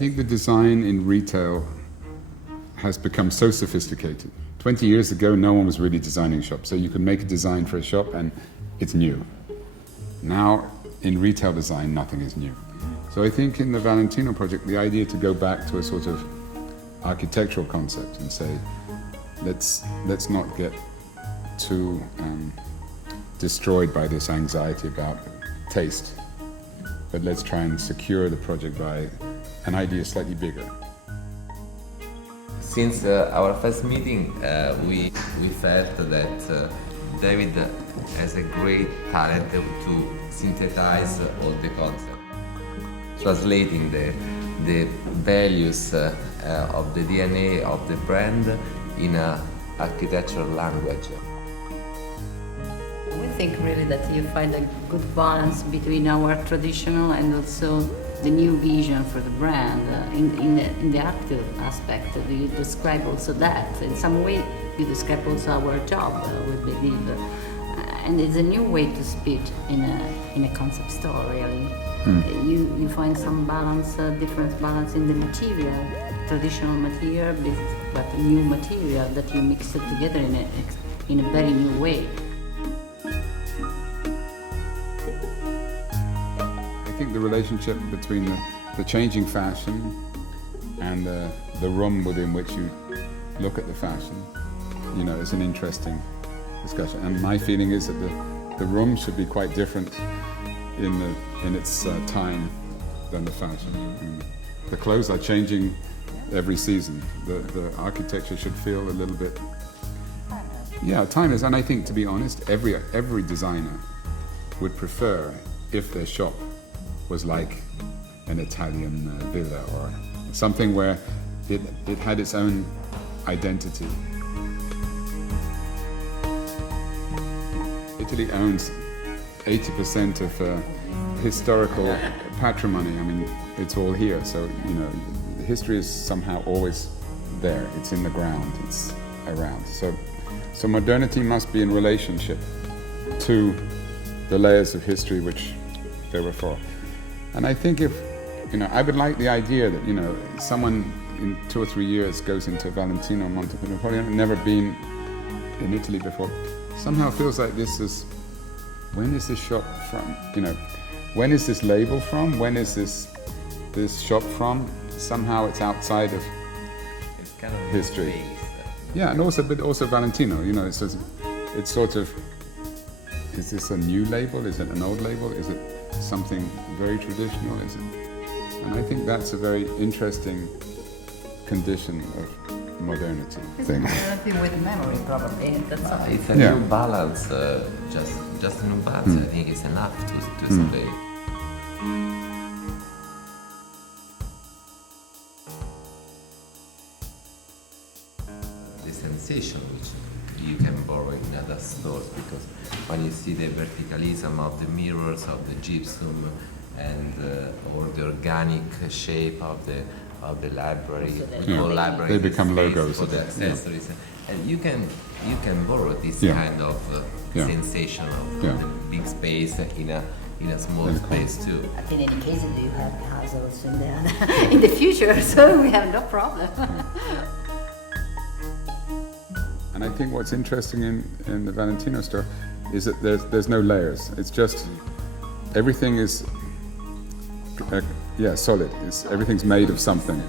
think the design in retail has become so sophisticated. 20 years ago, no one was really designing shops, so you could make a design for a shop and it's new. Now, in retail design, nothing is new. So I think in the Valentino project, the idea to go back to a sort of architectural concept and say, let's not get too destroyed by this anxiety about taste, but let's try and secure the project by an idea slightly bigger. Since our first meeting, we felt that David has a great talent to synthesize all the concepts, translating the values of the DNA of the brand in an architectural language. We think really that you find a good balance between our traditional and also the new vision for the brand in the active aspect. You describe also that. In some way, you describe also our job, we believe. And it's a new way to speak in a concept store, really. You find some balance, different balance in the material, traditional material, but new material that you mix it together in a very new way. I think the relationship between the changing fashion and the room within which you look at the fashion, is an interesting discussion. And my feeling is that the room should be quite different in its time than the fashion. The clothes are changing every season. The architecture should feel a little bit timeless. And I think, to be honest, every designer would prefer if their shop was like an Italian villa or something where it had its own identity. Italy owns 80% of historical patrimony. I mean, it's all here. So, the history is somehow always there. It's in the ground. It's around. So modernity must be in relationship to the layers of history which there were before. And I think I would like the idea that, someone in 2 or 3 years goes into Valentino Montepulciano, never been in Italy before, somehow feels like when is this shop from? When is this label from? When is this shop from? Somehow it's outside of It's kind of history. space. Yeah, and also Valentino, it's sort of, is this a new label? Is it an old label? Is it something very traditional? And I think that's a very interesting condition of modernity thing. Modernity with memory, probably. That's something. It's a new balance, just a new balance. I think it's enough to explain. The sensation which you can borrow in other stores, because when you see the verticalism of the mirrors, of the gypsum, and or the organic shape of the library, whole library, They become space logos for of the it, accessories, and you can borrow this kind of sensation of the big space in a small space too. But in any case, you have the house also in the future, so we have no problem. And I think what's interesting in the Valentino store is that there's no layers. It's just everything is solid. Everything's made of something.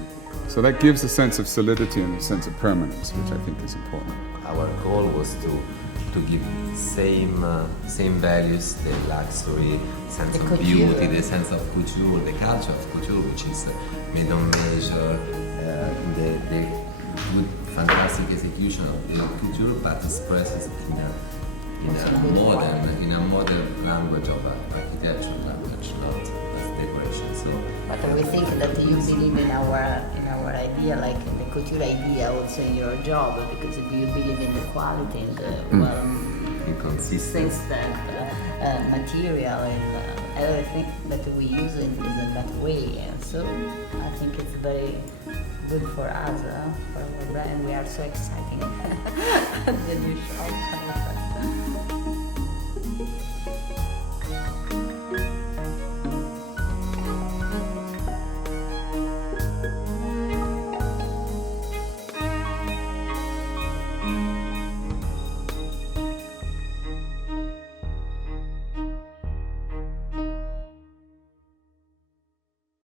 So that gives a sense of solidity and a sense of permanence, which I think is important. Our goal was to give same values, the luxury, sense of beauty, the sense of couture, the culture of couture, which is made on measure, the good, fantastic execution of the couture, but expressed in a modern language of architecture language, not as decoration. So, But we think that you believe in our idea, like in the couture idea, also in your job, because you believe in the quality and the inconsistency. material and everything that we use is in that way. And so I think it's very good for us, for our brand. We are so excited. The new shop.